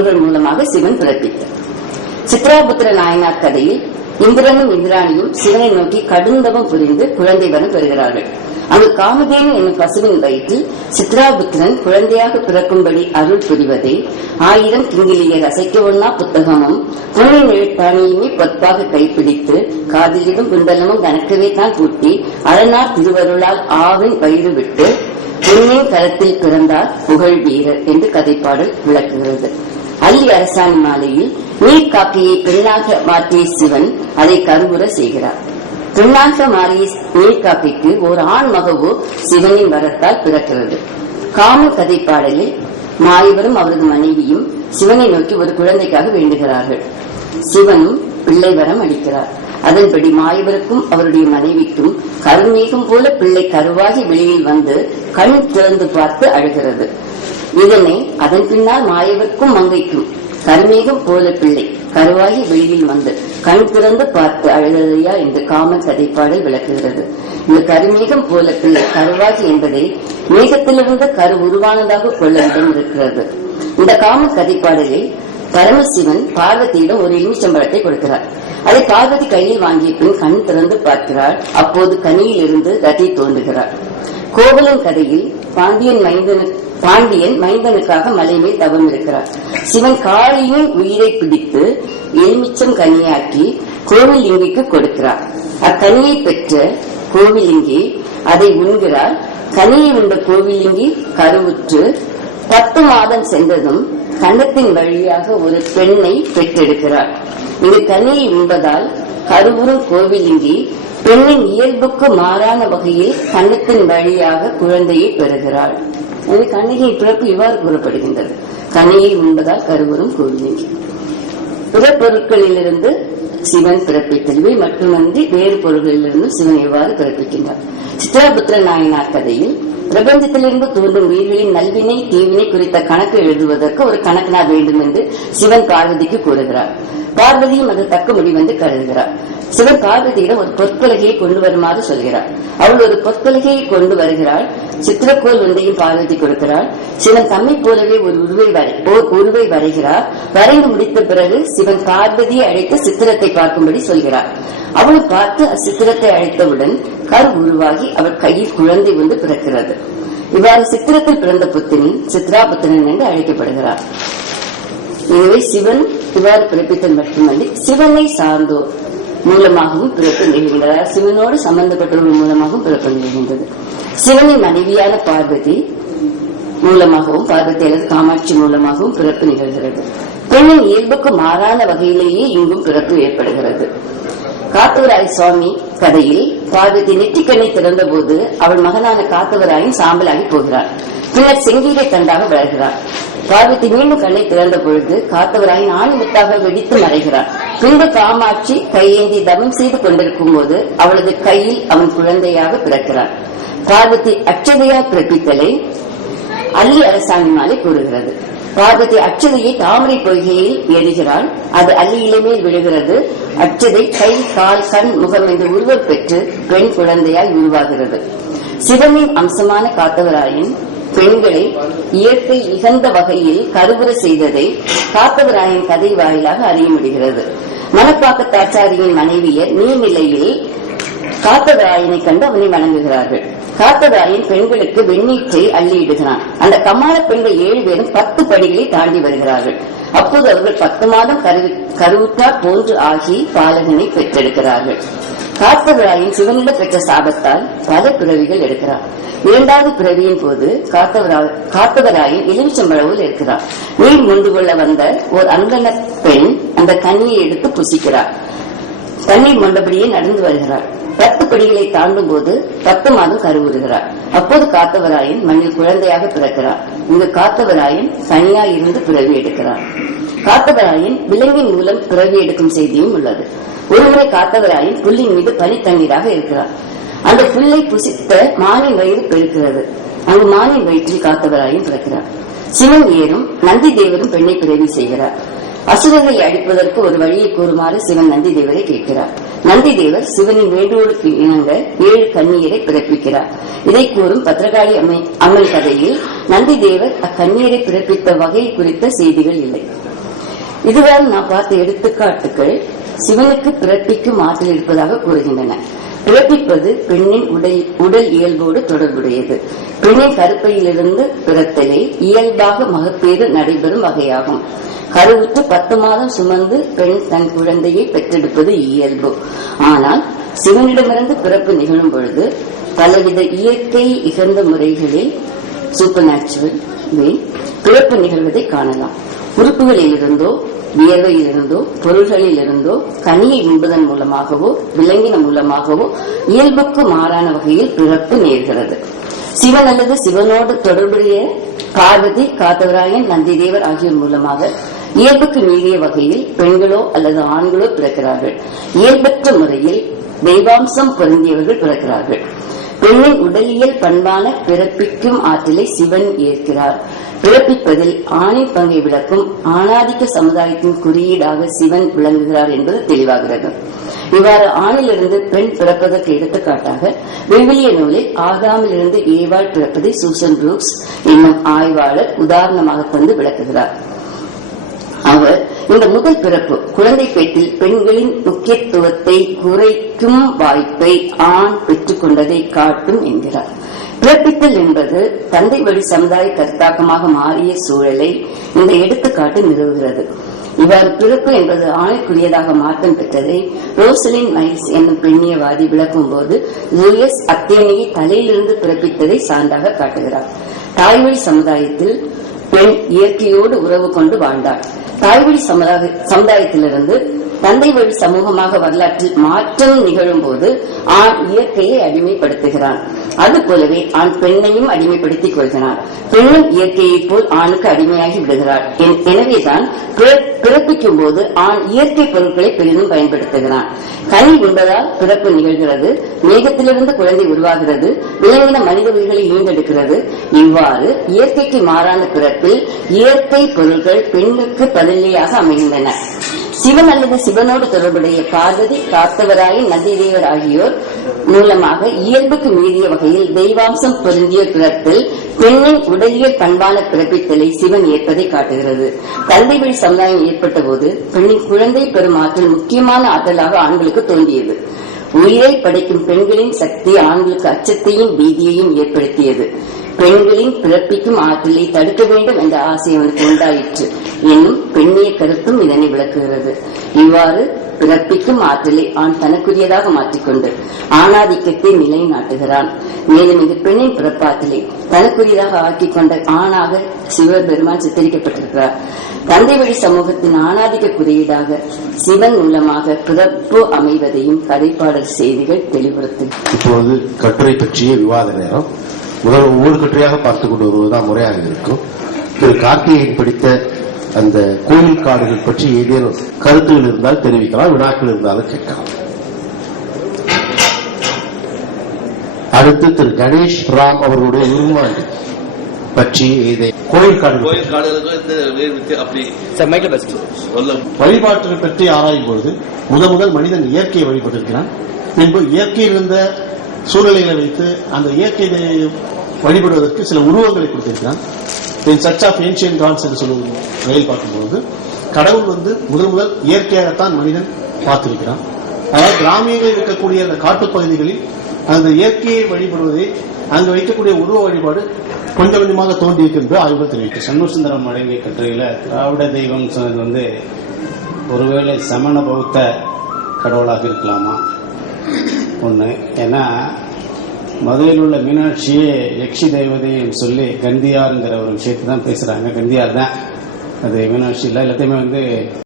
அவர்கள் மூலமாக சிவன் பிறப்பித்தார். சித்ராபுத்திர நாயனார் கதையில் இந்திரனும் இந்திராணியும் சிவனை நோக்கி கடுந்தவம் புரிந்து குழந்தை வரம் பெறுகிறார்கள். அங்கு காமதேனு என்னும் பசுவின் வயிற்றில் சித்ராபுத்திரன் குழந்தையாக பிறக்கும்படி அருள் புரிவதை ஆயிரம் கிங்கிலியர் அசைக்க ஒண்ணா புத்தகமும் பொன்னின் எழுத்தாணியுமே பொற்பாக கைப்பிடித்து காதிலிடும் குண்டலமும் கணக்கவே தான் பூட்டி அழனார் திருவருளால் ஆவின் பயிறு விட்டு பொன்னின் கரத்தில் பிறந்தார் புகழ் வீரர் என்று கதைப்பாடல் விளக்குகிறது. அள்ளி அரசாணி மாலையில் நீர் காக்கையை பெண்ணாக மாற்றிய சிவன் அதை கருவுற செய்கிறார். பெண்ணாக மாறிய நீர் காக்கைக்கு ஒரு ஆண் மகவு சிவனின் வரத்தால் பிறக்கிறது. காம கதைப்பாடலில் மாயவரும் அவரது மனைவியும் சிவனை நோக்கி ஒரு குழந்தைக்காக வேண்டுகிறார்கள். சிவனும் பிள்ளை வரம் அளிக்கிறார். அதன்படி மாயவருக்கும் அவருடைய மனைவிக்கும் கருமேகம் போல பிள்ளை கருவாகி வெளியில் வந்து கண் திறந்து பார்த்து அழுகிறது. இதனை அதன் பின்னால் மாயவர்க்கும் மங்கைக்கும். கருமேகம் போல பிள்ளை. கருவாகி வெளியில் வந்து கண் திறந்து பார்த்து அழுகிறதையா என்று காமன் கதைப்பாடல் விளக்குகிறது. இந்த கருமேகம் போல பிள்ளை கருவாகி என்பதை மேகத்திலிருந்து கரு உருவானதாக கொள்ள இடம் இருக்கிறது இந்த காம கதைப்பாடலில் பரமசிவன் பார்வதியிடம் ஒரு எலுமிச்சம்பழத்தை கொடுக்கிறார். அதை பார்வதி கையில் வாங்கிய பின் கண் திறந்து பார்க்கிறாள். அப்போது கனியில் இருந்து ரதி தோன்றுகிறார். கோவலன் கதையில் பாண்டியன் மைந்தனுக்கு பாண்டியன் மைந்தனுக்காக மலை மேல் தவம் இருக்கிறார். சிவன் காளியின் உயிரை பிடித்து எலுமிச்சம் கனியாக்கி கோவிலிங்கிக்கு கொடுக்கிறார். அக்கனியை பெற்ற கோவிலிங்கி அதை உண்கிறார். கனியை உண்ட கோவிலிங்கி கருவுற்று பத்து மாதம் சென்றதும் கண்டத்தின் வழியாக ஒரு பெண்ணை பெற்றெடுக்கிறார். இங்கு கனியை உண்பதால் கருவுறும் கோவிலிங்கி பெண்ணின் இயல்புக்கு மாறான வகையில் கன்னத்தின் வழியாக குழந்தையை பெறுகிறாள். எனவே கண்ணிகை பிறப்பு இவ்வாறு கூறப்படுகின்றது. கனியை உண்பதால் கருவரும் கூறுகின்றன பிற பொருட்களிலிருந்து சிவன் பிறப்பித்தல் இவை மட்டுமன்றி வேறு பொருள்களிலிருந்து சிவன் எவ்வாறு பிறப்பிக்கின்றார். சித்ராபுத்திர நாயனார் கதையில் பிரபஞ்சத்திலிருந்து தோன்றும் உயிர்களின் நல்வினை தீவினை குறித்த கணக்கு எழுதுவதற்கு ஒரு கணக்கனார் வேண்டும் என்று சிவன் பார்வதிக்கு கூறுகிறார். பார்வதியும் அது தக்க முடிவென்று கருதுகிறார். சிவன் பார்வதியிடம் ஒரு பொற்கொலகையை கொண்டு வருமாறு சொல்கிறார். அவள் ஒரு பொற்கொலகையை கொண்டு வருகிறாள். சித்திரக்கோள் ஒன்றையும் பார்வதி கொடுக்கிறாள். சிவன் தம்மை போலவே ஒரு உருவை வரை ஓர் உருவை வரைகிறார். வரைந்து முடித்த பிறகு சிவன் பார்வதியை அழைத்து சித்திரத்தை பார்க்கும்படி சொல்கிறார். அவளும் பார்த்து அச்சித்திரத்தை அழைத்தவுடன் கரு உருவாகி அவள் கையில் குழந்தை வந்து பிறக்கிறது. இவ்வாறு சித்திரத்தில் பிறந்த புத்தினி சித்ரா புத்தினன் என்று அழைக்கப்படுகிறார். இதுவே சிவன் இவ்வாறு பிறப்பித்தல் மட்டுமல்லி சிவனை சார்ந்தோர் மூலமாகவும் பிறப்பு நிகழ்கின்றது சிவனோடு சம்பந்தப்பட்டவர்கள் மூலமாகவும் பிறப்பு நிகழ்கின்றது சிவனின் மனைவியான பார்வதி மூலமாகவும் பார்வதி அல்லது காமாட்சி மூலமாகவும் பிறப்பு நிகழ்கிறது. பெண்ணின் இயல்புக்கு மாறான வகையிலேயே இங்கும் பிறப்பு ஏற்படுகிறது. காத்தவராய் சுவாமி கதையில் பார்வதி நெற்றிக்கண்ணை திறந்த போது அவள் மகனான காத்தவராயின் சாம்பலாகி போகிறார் பின்னர் செங்கீரை தண்டாக வளர்கிறார் பார்வதி மீண்டும் கண்ணை திறந்த பொழுது காத்தவராயின் ஆணிமுத்தாக வெடித்து மறைகிறார் பின்பு காமாட்சி கையேந்தி தவம் செய்து கொண்டிருக்கும் போது அவளது கையில் அவன் குழந்தையாக பிறக்கிறார் பார்வதி அச்சதையா பிறப்பித்தலை அள்ளி அரசாணினாலே கூறுகிறது. பார்வதி அச்சதையை தாமரை பொய்கையில் எழுகிறாள் அது அள்ளியிலே மேல் விழுகிறது. அச்சதை கை கால் கண் முகம் என்று உருவம் பெற்று பெண் குழந்தையால் உருவாகிறது. சிவனின் அம்சமான காத்தவராயன் பெண்களை இயற்கை இகந்த வகையில் கருவுற செய்ததை காத்தவராயன் கதை வாயிலாக அறிய முடிகிறது மணப்பாக்கத்தாச்சாரியின் மனைவியர் நீர்நிலையில் காத்தவராயனை கண்டு அவனை வணங்குகிறார்கள். காத்தவராயன் பெண்களுக்கு வெண்ணீற்றை அள்ளியிடுகிறான் அந்த கமால பெண்கள் ஏழு பேரும் பத்து படிகளை தாண்டி வருகிறார்கள். அப்போது அவர்கள் பத்து மாதம் கரு கருவுற்றார் போன்று ஆகி பாலகனை பெற்றெடுக்கிறார்கள். காத்தவராயின் சிவனிடம் பெற்ற சாபத்தால் பல பிறவிகள் எடுக்கிறார். இரண்டாவது பிறவியின் போது காத்தவராயின் காத்தவராயன் எலுமிச்சம்பழவில் இருக்கிறார் நீர் முண்டு கொள்ள வந்த ஒரு அங்கன பெண் அந்த கண்ணியை எடுத்து புசிக்கிறார். தண்ணீர் மண்டபடியே நடந்து வருகிறார். பத்து படிகளை தாண்டும் போது பத்து மாதம் கருவுறுகிறார். அப்போது காத்தவராயன் மண்ணில் குழந்தையாக பிறக்கிறார். இங்கு காத்தவராயன் தனியாய் இருந்து பிறவி எடுக்கிறார். காத்தவராயன் விலங்கின் மூலம் பிறவி எடுக்கும் செய்தியும் உள்ளது. ஒருமுறை காத்தவராயன் புல்லின் மீது பனி தண்ணீராக இருக்கிறார். அந்த புல்லை புசித்த மானின் வயிறு பெருக்கிறது. அங்கு மானின் வயிற்றில் காத்தவராயும் பிறக்கிறார். சிவன் ஏறும் நந்தி தேவரும் பெண்ணை பிறவி செய்கிறார். அசுரரை அடிப்பதற்கு ஒரு வழியை கூறுமாறு சிவன் நந்தி தேவரை கேட்கிறார். நந்தி தேவர் சிவனின் வேண்டுகோளுக்கு இணங்க ஏழு கண்ணீரை பிறப்பிக்கிறார். இதை கூறும் பத்திரகாளி அம்மை அம்மன் கதையில் நந்தி தேவர் அக்கண்ணீரை பிறப்பித்த வகை குறித்த செய்திகள் இல்லை. இதுவரை நான் பார்த்த எடுத்துக்காட்டுகள். சிவனுக்கு பிறப்பிக்கும் ஆற்றல் இருப்பதாக கூறுகின்றன. பிறப்பிப்பது பெண்ணின் உடல் உடல் இயல்போடு தொடர்புடையது. பெண்ணின் கருப்பையிலிருந்து பிறத்தலே இயல்பாக மகப்பேறு நடைபெறும் வகையாகும். கருவுற்று பத்து மாதம் சுமந்து பெண் தன் குழந்தையை பெற்றெடுப்பது இயல்பு. ஆனால் சிவனிடமிருந்து பிறப்பு நிகழும் பொழுது பலவித இயற்கை இகழ்ந்த முறைகளில் சூப்பர் நேச்சுரல் பிறப்பு நிகழ்வதை காணலாம். உறுப்புகளிலிருந்தோ வியர்வையிலிருந்தோ பொருள்களிலிருந்தோ கனியை உண்பதன் மூலமாகவோ விலங்கின மூலமாகவோ இயல்புக்கு மாறான வகையில் பிறப்பு நேர்கிறது. சிவன் அல்லது சிவனோடு தொடர்புடைய பார்வதி காத்தவராயன் நந்திதேவர் ஆகியோர் மூலமாக இயல்புக்கு மீறிய வகையில் பெண்களோ அல்லது ஆண்களோ பிறக்கிறார்கள். இயல்பற்ற முறையில் தெய்வாம்சம் பொருந்தியவர்கள் பிறக்கிறார்கள். பெண்ணின் உடலியல் பண்பான பிறப்பிக்கும் ஆற்றலை சிவன் ஏற்கிறார். பிறப்பிப்பதில் ஆணின் பங்கை விளக்கும் ஆணாதிக்க சமுதாயத்தின் குறியீடாக சிவன் விளங்குகிறார் என்பது தெளிவாகிறது. இவ்வாறு ஆணிலிருந்து பெண் பிறப்பதற்கு எடுத்துக்காட்டாக விவிலிய நூலில் ஆகாமிலிருந்து ஏவாள் பிறப்பதை சூசன் ரூக்ஸ் என்னும் ஆய்வாளர் உதாரணமாக தந்து விளக்குகிறார். இந்த முதல் பிறப்பு. குழந்தை பேட்டில் பெண்களின் முக்கியத்துவத்தை குறைக்கும் வாய்ப்பை ஆண் பெற்றுக்கொண்டதை காட்டும் என்கிறார். பிறப்பித்தல் என்பது தந்தை வழி சமுதாய கருத்தாக்கமாக மாறிய சூழலை இந்த எடுத்துக்காட்டு நிறுவுகிறது. இவ்வாறு பிறப்பு என்பது ஆணைக்குரியதாக மாற்றம் பெற்றதை ரோசலின் மைல்ஸ் என்னும் பெண்ணியவாதி விளக்கும் போது லூயஸ் அத்தேனியை தலையிலிருந்து பிறப்பித்ததை சான்றாக காட்டுகிறார். தாய்வழி சமுதாயத்தில் பெண் இயற்கையோடு உறவு கொண்டு வாழ்ந்தாள். தாய்வழி சமுதாய சமுதாயத்திலிருந்து தந்தை வழி சமூகமாக வரலாற்றில் மாற்றம் நிகழும் போது ஆண் இயற்கையை அடிமைப்படுத்துகிறான். அது போலவே ஆண் பெண்ணையும் அடிமைப்படுத்திக் கொள்கிறான் பெண்ணும் இயற்கையைப் போல் ஆணுக்கு அடிமையாகி விடுகிறாள் எனவேதான் பிறப்பிக்கும் போது ஆண் இயற்கை பொருட்களை பெரிதும் பயன்படுத்துகிறான். கனி உண்பதால் பிறப்பு நிகழ்கிறது மேகத்திலிருந்து குழந்தை உருவாகிறது விலங்கின மனித உயிர்களை ஈந்தெடுக்கிறது இவ்வாறு இயற்கைக்கு மாறான பிறப்பில் இயற்கை பொருட்கள் பெண்ணுக்கு பதிலியாக அமைகின்றன. சிவன் அல்லது சிவனோடு தொடர்புடைய பார்வதி காத்தவராய நந்திதேவர் ஆகியோர் மூலமாக இயல்புக்கு மீறிய வகையில் தெய்வாம்சம் பொருந்திய பிறப்பில் பெண்ணின் உடலியல் பண்பான பிறப்பித்தலை சிவன் ஏற்பதை காட்டுகிறது. தந்தை வழி சமுதாயம் ஏற்பட்ட போது பெண்ணின் குழந்தை பெறும் ஆற்றல் முக்கியமான ஆற்றலாக ஆண்களுக்கு தோன்றியது. உயிரை படைக்கும் பெண்களின் சக்தி ஆண்களுக்கு அச்சத்தையும் பீதியையும் ஏற்படுத்தியது. பெண்களின் பிறப்பிக்கும் ஆற்றலை தடுக்க வேண்டும் என்ற ஆசை அவனுக்கு உண்டாயிற்று. என்னும் பெண்ணிய கருத்தும் இதனை விளக்குகிறது. இவ்வாறு பிறப்பிக்கும் ஆற்றலை ஆண் தனக்குரியதாக மாற்றிக்கொண்டு ஆணாதிக்கத்தை நிலைநாட்டுகிறான். மேலும் இது பெண்ணின் பிறப்பாற்றலை தனக்குரியதாக ஆக்கிக் கொண்ட ஆணாக சிவபெருமான் சித்தரிக்கப்பட்டிருக்கிறார். தந்தை வழி சமூகத்தின் ஆணாதிக்க குறியீடாக சிவன் மூலமாக பிறப்பு அமைவதையும் கதைப்பாடல் செய்திகள் தெளிவுறுத்துகின்றன இப்போது கட்டுரை பற்றிய விவாத நேரம். முதல் ஒவ்வொரு கட்டுரையாக பார்த்துக் கொண்டு வருவதுதான் முறையாக இருக்கும். திரு கார்த்திகேயன் படித்த அந்த கோயில் காடுகள் பற்றி ஏதேனும் கருத்துகள் இருந்தால் தெரிவிக்கலாம் வினாக்கள் இருந்தாலும் கேட்கலாம். அடுத்து திரு கணேஷ் ராம் அவர்களுடைய உருமாண்டி பற்றி ஏதே கோயில் காடுகள் கோயில் காடுகளுக்கும் வழிபாட்டுகள் பற்றி ஆராயும் பொழுது முதல் முதல் மனிதன் இயற்கையை வழிபட்டிருக்கிறான். பின்பு இயற்கையில் இருந்த சூழ்நிலைகளை வைத்து அந்த இயற்கை வழிபடுவதற்கு சில உருவங்களை கொடுத்திருக்கிறான். In search of ancient gods என்று சொல்லும் வகையில் பார்க்கும்போது கடவுள் வந்து முதல் முதல் இயற்கையாகத்தான் மனிதன் பார்த்திருக்கிறான். அதாவது கிராமியங்களில் இருக்கக்கூடிய அந்த காட்டுப் பகுதிகளில் அந்த இயற்கையை வழிபடுவதை அங்கு வைக்கக்கூடிய உருவ வழிபாடு கொஞ்சம் கொஞ்சமாக தோன்றியிருக்கின்ற ஆய்வுகள் தெரிவிக்கும் சண்முசுந்தரம் அடங்கிய கட்டுரையில திராவிட தெய்வம் சொன்னது வந்து ஒருவேளை சமண பௌத்த கடவுளாக இருக்கலாமா? ஒன்று ஏன்னா மதுரையில் உள்ள மீனாட்சியே யக்ஷி தெய்வதையும் சொல்லி கந்தியாருங்கிற ஒரு விஷயத்தை தான் பேசுகிறாங்க கந்தியார் தான். அது மீனாட்சி இல்லை எல்லாத்தையுமே வந்து